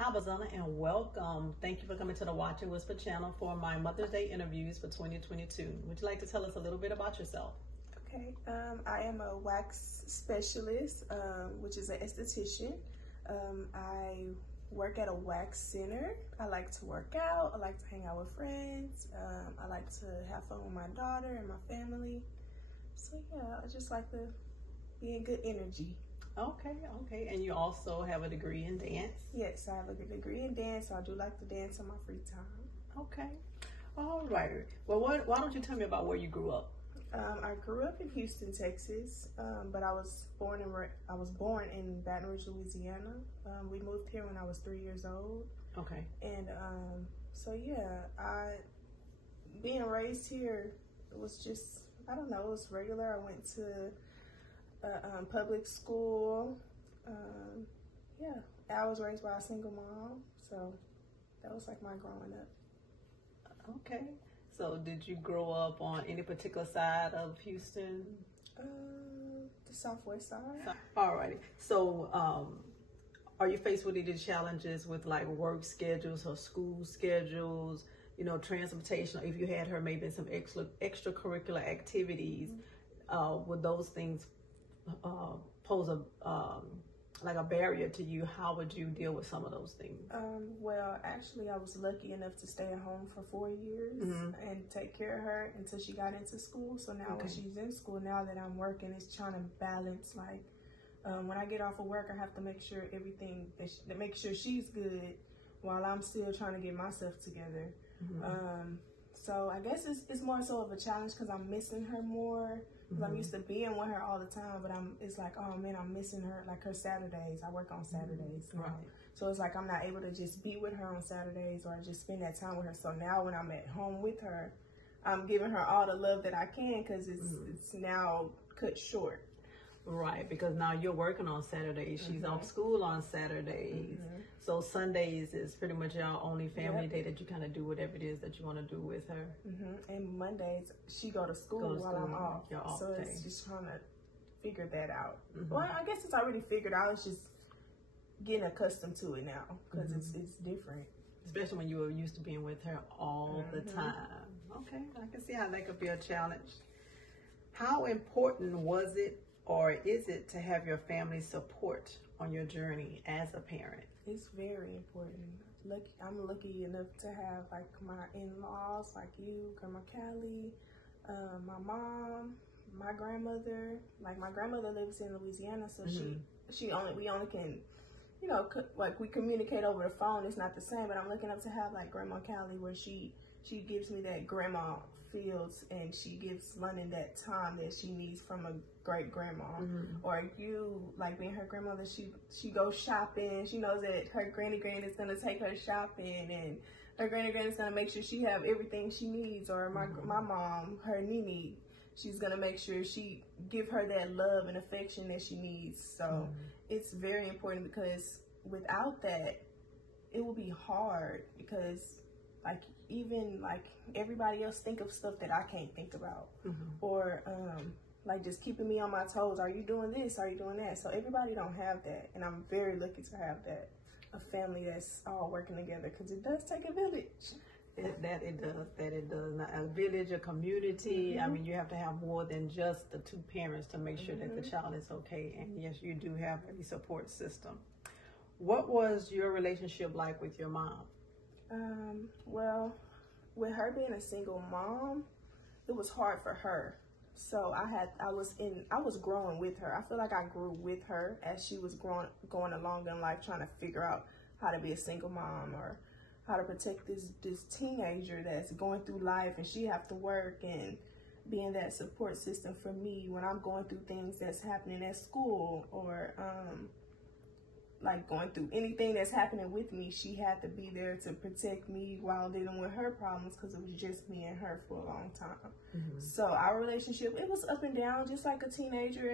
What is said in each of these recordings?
Hi, Bizana, and welcome. Thank you for coming to the Watch and Whisper channel for my Mother's Day interviews for 2022. Would you like to tell us a little bit about yourself? Okay, I am a wax specialist, which is an esthetician. I work at a wax center. I like to work out. I like to hang out with friends. I like to have fun with my daughter and my family. So yeah, I just like to be in good energy. Okay. And you also have a degree in dance? Yes, I have a degree in dance, so I do like to dance in my free time. Okay. All right. Well, why don't you tell me about where you grew up? I grew up in Houston, Texas, but I was born in Baton Rouge, Louisiana. We moved here when I was 3 years old. Okay. And so yeah, being raised here, it was just, I don't know, it was regular. I went to public school. Yeah, I was raised by a single mom, so that was like my growing up. Okay. So did you grow up on any particular side of Houston? The southwest side. All right. So are you faced with any challenges with like work schedules or school schedules, transportation? If you had her maybe in some extracurricular activities, would those things pose a barrier to you? How would you deal with some of those things? Well, actually, I was lucky enough to stay at home for 4 years and take care of her until she got into school. So now when she's in school, now that I'm working, it's trying to balance. Like when I get off of work, I have to make sure make sure she's good while I'm still trying to get myself together. So I guess it's more so of a challenge because I'm missing her more. I'm used to being with her all the time, but it's like, oh man, I'm missing her, like her Saturdays. I work on Saturdays. Right. So it's like I'm not able to just be with her on Saturdays or just spend that time with her. So now when I'm at home with her, I'm giving her all the love that I can because it's now cut short. Right, because now you're working on Saturdays. She's off school on Saturdays. So Sundays is pretty much your only family day that you kind of do whatever it is that you want to do with her. And Mondays, she go to school while I'm off. So it's just trying to figure that out. Well, I guess it's already figured out. It's just getting accustomed to it now because it's different. Especially when you were used to being with her all the time. Okay, I can see how that could be a challenge. How important was it or is it to have your family support on your journey as a parent? It's very important. I'm lucky enough to have like my in-laws, like you, Grandma Callie, my mom, my grandmother. Like my grandmother lives in Louisiana, so we only can, like we communicate over the phone. It's not the same, but I'm looking up to have like Grandma Callie, where she gives me that grandma feels, and she gives Londyn that time that she needs from a great grandma. Or you, like being her grandmother, she goes shopping. She knows that her granny is gonna take her shopping, and her granny is gonna make sure she have everything she needs. Or my mom, her Nini, she's gonna make sure she give her that love and affection that she needs. So it's very important because without that, it will be hard because like even like everybody else think of stuff that I can't think about, or like just keeping me on my toes. Are you doing this? Are you doing that? So everybody don't have that, and I'm very lucky to have that, a family that's all working together, because it does take a village. That it does. Now, a village, a community. I mean, you have to have more than just the two parents to make sure that the child is okay. And yes, you do have a support system. What was your relationship like with your mom? Well, with her being a single mom, it was hard for her. So I was growing with her. I feel like I grew with her as she was going along in life, trying to figure out how to be a single mom or how to protect this teenager that's going through life, and she have to work, and being that support system for me when I'm going through things that's happening at school, or like going through anything that's happening with me. She had to be there to protect me while dealing with her problems, because it was just me and her for a long time. So our relationship, it was up and down, just like a teenager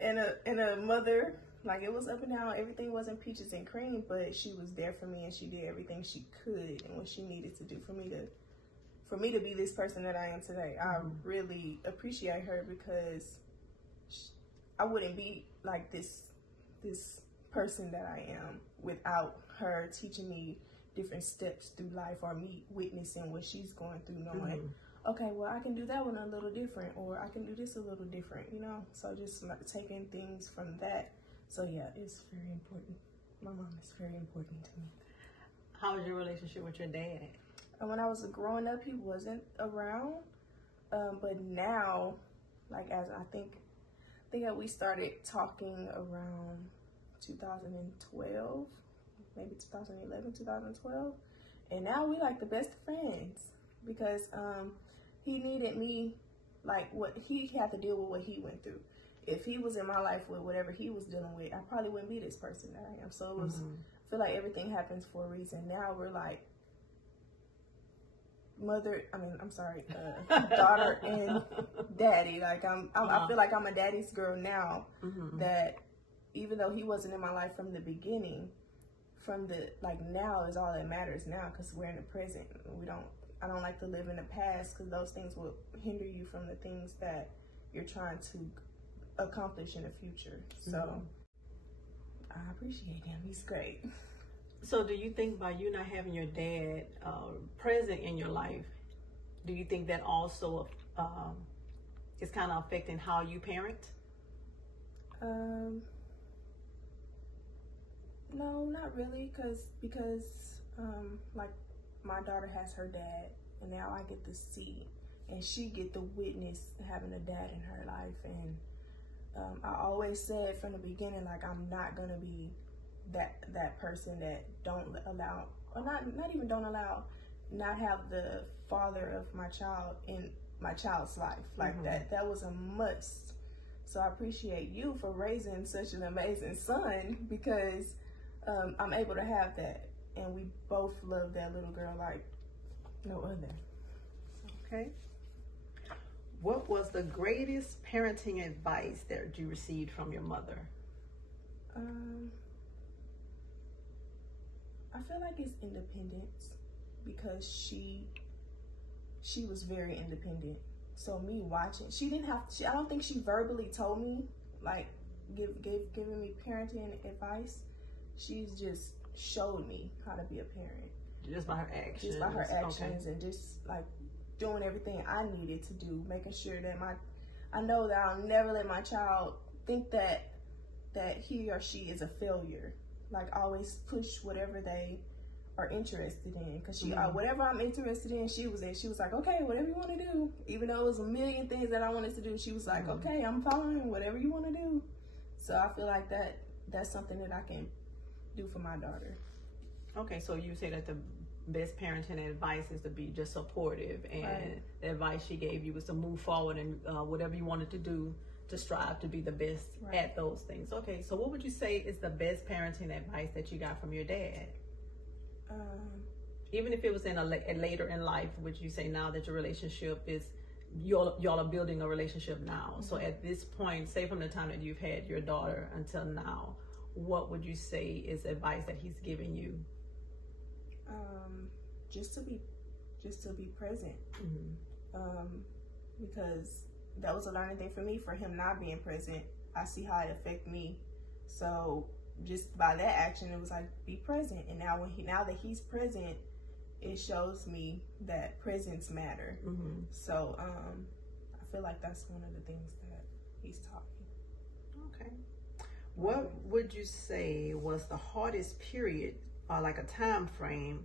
and a mother. Like it was up and down. Everything wasn't peaches and cream, but she was there for me, and she did everything she could and what she needed to do for me to be this person that I am today. I really appreciate her, because I wouldn't be like this person that I am without her teaching me different steps through life, or me witnessing what she's going through, knowing, okay, well, I can do that one a little different, or I can do this a little different, you know? So just like taking things from that. So yeah, it's very important. My mom is very important to me. How was your relationship with your dad? And when I was growing up, he wasn't around. But now, like, as I think that we started talking around 2012, maybe 2011, 2012. And now we like the best friends, because he needed me, like what he had to deal with, what he went through. If he was in my life with whatever he was dealing with, I probably wouldn't be this person that I am. So it was, I feel like everything happens for a reason. Now we're like daughter and daddy. Like I feel like I'm a daddy's girl now. That even though he wasn't in my life from the beginning, from the now is all that matters now, because we're in the present. I don't like to live in the past, because those things will hinder you from the things that you're trying to accomplish in the future. So I appreciate him. He's great. So do you think by you not having your dad present in your life, do you think that also is kind of affecting how you parent? No, not really, because like my daughter has her dad, and now I get to see, and she get to witness having a dad in her life. And I always said from the beginning, like, I'm not gonna be that person that don't allow, or not even don't allow, not have the father of my child in my child's life. Like that was a must. So I appreciate you for raising such an amazing son, because I'm able to have that, and we both love that little girl like no other. Okay. What was the greatest parenting advice that you received from your mother? I feel like it's independence, because she was very independent. So me watching, I don't think she verbally told me, like, giving me parenting advice. She's just showed me how to be a parent. Just by her actions? Just by her actions, okay. And just, like, doing everything I needed to do, making sure that I know that I'll never let my child think that he or she is a failure. Like, always push whatever they are interested in, because she whatever I'm interested in, she was in. She was like, okay, whatever you want to do. Even though it was a million things that I wanted to do, she was like, okay, I'm following whatever you want to do. So I feel like that's something that I can do for my daughter. Okay, so you say that the best parenting advice is to be just supportive, and the advice she gave you was to move forward and whatever you wanted to do, to strive to be the best at those things. Okay, so what would you say is the best parenting advice that you got from your dad? Even if it was in a later in life, would you say now that your relationship is, y'all are building a relationship now? So at this point, say from the time that you've had your daughter until now, what would you say is advice that he's giving you? Just to be present. Because that was a learning thing for me. For him not being present, I see how it affected me. So just by that action, it was like, be present. And now now that he's present, it shows me that presence matter. So I feel like that's one of the things that he's taught me. Okay. What would you say was the hardest period, or like a time frame,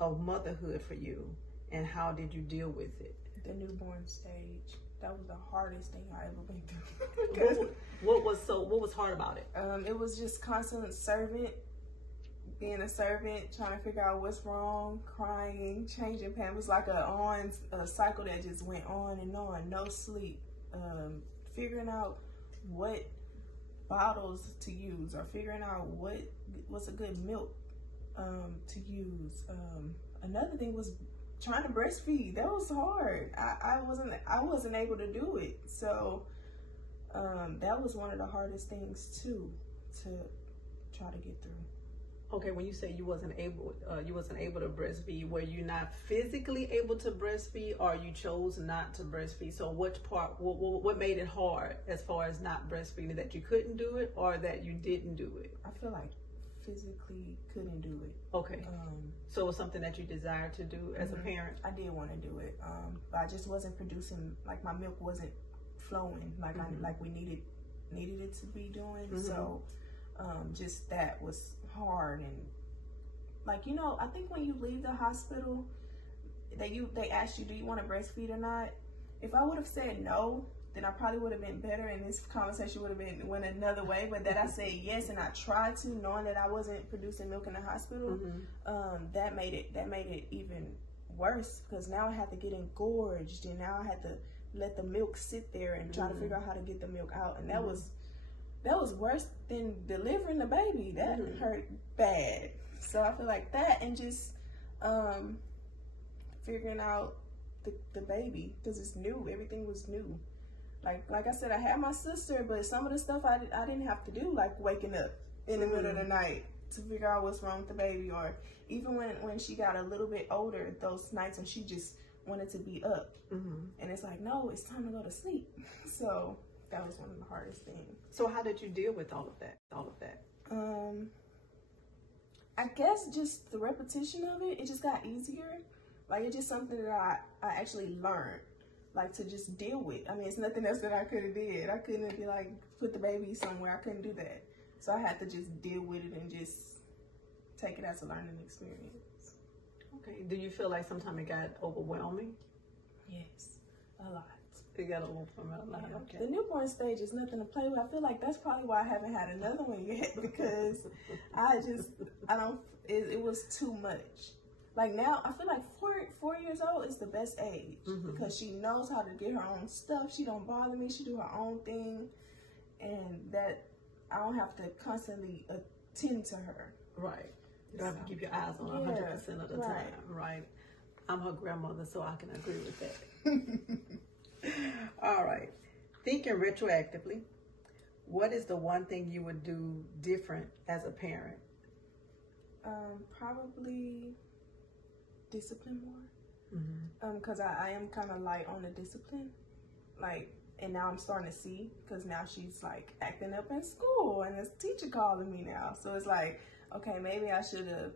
of motherhood for you, and how did you deal with it? The newborn stage. That was the hardest thing I ever went through. What was hard about it? It was just constant being a servant, trying to figure out what's wrong, crying, changing pampers, like a cycle that just went on and on, no sleep, figuring out what bottles to use, or figuring out what's a good milk to use. Another thing was trying to breastfeed. That was hard. I wasn't able to do it. So that was one of the hardest things too, to try to get through. Okay, when you say you wasn't able to breastfeed, were you not physically able to breastfeed, or you chose not to breastfeed? So, which part? What made it hard as far as not breastfeeding? That you couldn't do it, or that you didn't do it? I feel like physically couldn't do it. Okay. So it was something that you desired to do as a parent. I did want to do it, but I just wasn't producing. Like my milk wasn't flowing like we needed it to be doing. So, just that was hard. And like, you know, I think when you leave the hospital, they ask you, do you want to breastfeed or not? If I would have said no, then I probably would have been better, and this conversation would have went another way. But that I said yes, and I tried to, knowing that I wasn't producing milk in the hospital, that made it even worse, because now I had to get engorged, and now I had to let the milk sit there and try to figure out how to get the milk out, and that was worse than delivering the baby. That hurt bad. So I feel like that, and just figuring out the baby, because it's new. Everything was new. Like I said, I had my sister, but some of the stuff I didn't have to do, like waking up in the middle of the night to figure out what's wrong with the baby, or even when she got a little bit older, those nights when she just wanted to be up, and it's like, no, it's time to go to sleep. So that was one of the hardest things. So how did you deal with all of that? I guess just the repetition of it just got easier. Like, it's just something that I actually learned, like, to just deal with. I mean, it's nothing else that I could have did. I couldn't be like, put the baby somewhere. I couldn't do that. So I had to just deal with it and just take it as a learning experience. Okay. Do you feel like sometimes it got overwhelming? Yes, a lot. It got overwhelming a lot. Yeah. Okay. The newborn stage is nothing to play with. I feel like that's probably why I haven't had another one yet, because it was too much. Like now, I feel like 4 years old is the best age, because she knows how to get her own stuff. She don't bother me. She do her own thing, and that I don't have to constantly attend to her. Right. You don't have to keep your eyes on her 100% of the time. Right. I'm her grandmother, so I can agree with that. All right. Thinking retroactively, what is the one thing you would do different as a parent? Probably discipline more, because I am kind of light on the discipline, like, and now I'm starting to see, because now she's like acting up in school, and this teacher calling me now, so it's like, okay, maybe I should have.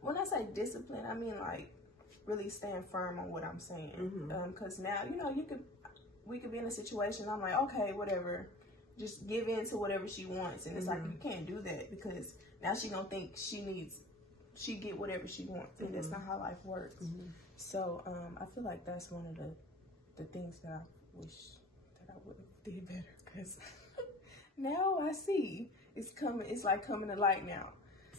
When I say discipline, I mean like really staying firm on what I'm saying, because now, you know, we could be in a situation, I'm like, okay, whatever, just give in to whatever she wants, and it's like, you can't do that, because now she gonna think she get whatever she wants, and that's not how life works. So I feel like that's one of the things that I wish that I would have did better, because now I see it's like coming to light now.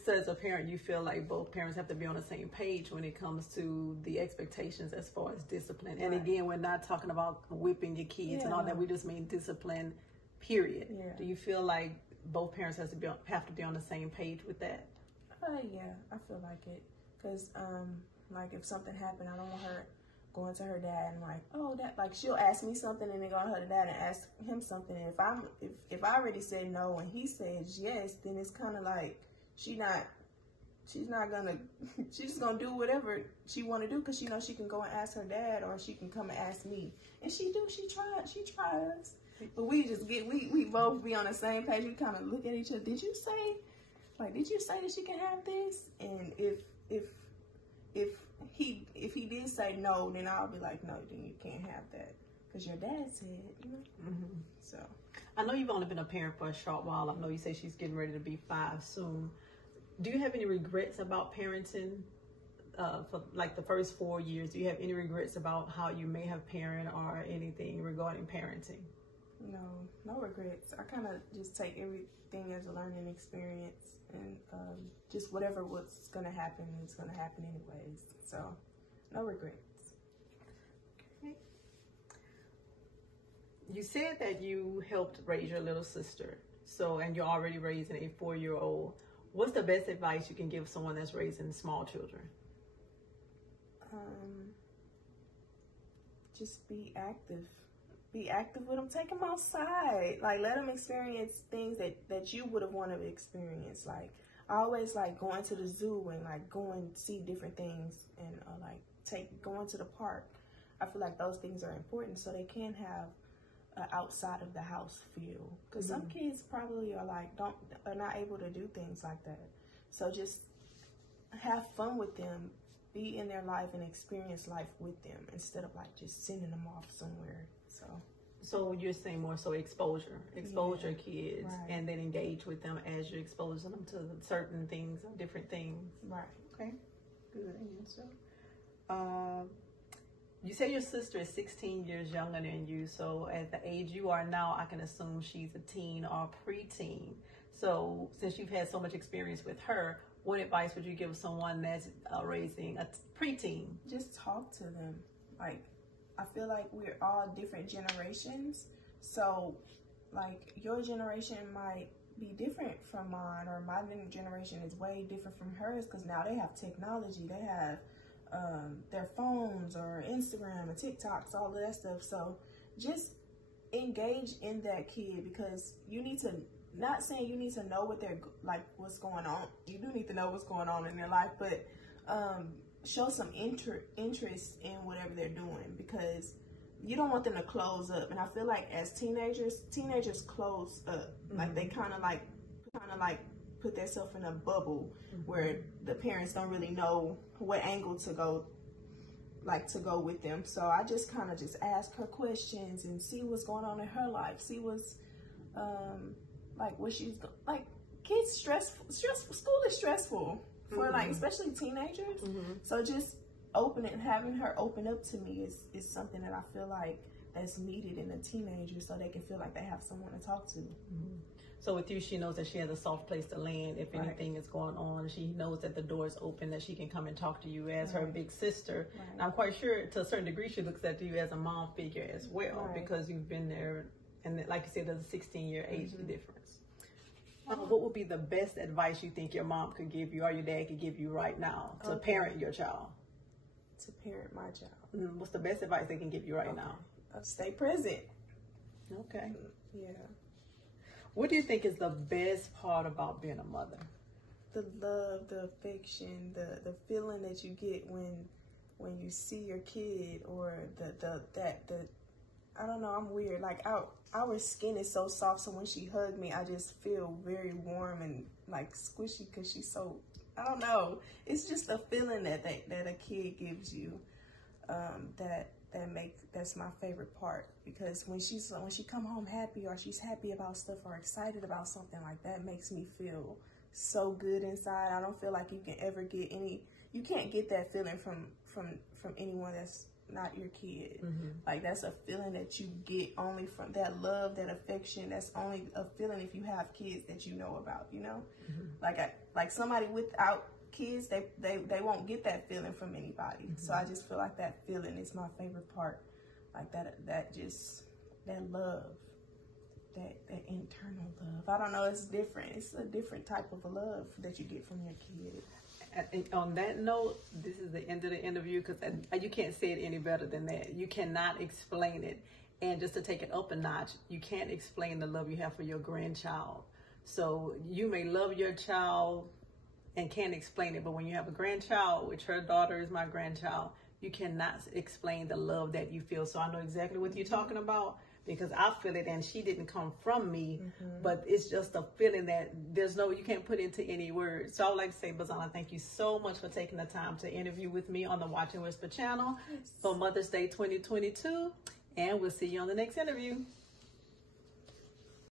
So as a parent, you feel like both parents have to be on the same page when it comes to the expectations as far as discipline. And again, we're not talking about whipping your kids and all that. We just mean discipline, period. Do you feel like both parents have to be on the same page with that? Yeah, I feel like it, because like if something happened, I don't want her going to her dad and like, oh, that, like, she'll ask me something and then go to her dad and ask him something, and if I already said no and he says yes, then it's kind of like she's just gonna do whatever she want to do, because she knows she can go and ask her dad, or she can come and ask me, and she tries, but we both be on the same page. We kind of look at each other. Did you say that she can have this? And if he did say no, then I'll be like, no, then you can't have that, because your dad said, you know. So I know you've only been a parent for a short while. I know you say she's getting ready to be 5 soon. Do you have any regrets about parenting for like the first 4 years? Do you have any regrets about how you may have parented or anything regarding parenting? No regrets. I kind of just take everything as a learning experience, and just whatever what's going to happen is going to happen anyways. So no regrets. Okay. You said that you helped raise your little sister, and you're already raising a 4-year-old. What's the best advice you can give someone that's raising small children? Just be active. Be active with them. Take them outside. Like, let them experience things that you would have wanted to experience. Like, I always like going to the zoo and like going to see different things and going to the park. I feel like those things are important so they can have an outside of the house feel. Because some kids probably are like are not able to do things like that. So just have fun with them, be in their life and experience life with them instead of like just sending them off somewhere. So you're saying more so expose your kids, right. and then engage with them as you're exposing them to certain things or different things. Right. Okay. Good answer. You say your sister is 16 years younger than you. So at the age you are now, I can assume she's a teen or preteen. So since you've had so much experience with her, what advice would you give someone that's raising a preteen? Just talk to them. Like, I feel like we're all different generations. So, like, your generation might be different from mine, or my generation is way different from hers because now they have technology. They have their phones or Instagram and TikToks, all of that stuff. So, just engage in that kid because you need to, not saying you need to know what they're, like, what's going on. You do need to know what's going on in their life, but show some interest in whatever they're doing because you don't want them to close up. And I feel like as teenagers close up. Like they kind of like put themselves in a bubble where the parents don't really know what angle to go with them. So I just kind of just ask her questions and see what's going on in her life. See what's like what she's like. Kids stressful. School is stressful for like especially teenagers. So just having her open up to me is something that I feel like that's needed in a teenager so they can feel like they have someone to talk to. So with you, she knows that she has a soft place to land if anything is going on. She knows that the door is open, that she can come and talk to you as her big sister. And I'm quite sure to a certain degree she looks at you as a mom figure as well because you've been there. And like you said, there's a 16-year age difference. What would be the best advice you think your mom could give you or your dad could give you right now to parent your child? To parent my child. What's the best advice they can give you right now? Stay present. Okay. Yeah. What do you think is the best part about being a mother? The love, the affection, the feeling that you get when you see your kid, or the I don't know, I'm weird. Like our skin is so soft, so when she hugged me, I just feel very warm and like squishy because she's so, I don't know. It's just a feeling that a kid gives you. That's my favorite part, because when she come home happy, or she's happy about stuff or excited about something, like that makes me feel so good inside. I don't feel like you can ever get you can't get that feeling from anyone that's not your kid. Like that's a feeling that you get only from that love, that affection. That's only a feeling if you have kids that you know about, you know? Like somebody without kids, they won't get that feeling from anybody. So I just feel like that feeling is my favorite part. Like that love, that internal love. I don't know, it's different. It's a different type of a love that you get from your kid. And on that note, this is the end of the interview, because you can't say it any better than that. You cannot explain it. And just to take it up a notch, you can't explain the love you have for your grandchild. So you may love your child and can't explain it, but when you have a grandchild, which her daughter is my grandchild, you cannot explain the love that you feel. So I know exactly what you're talking about, because I feel it, and she didn't come from me, but it's just a feeling that you can't put into any words. So I would like to say, Bizana, thank you so much for taking the time to interview with me on the Watch and Whisper channel for Mother's Day 2022, and we'll see you on the next interview.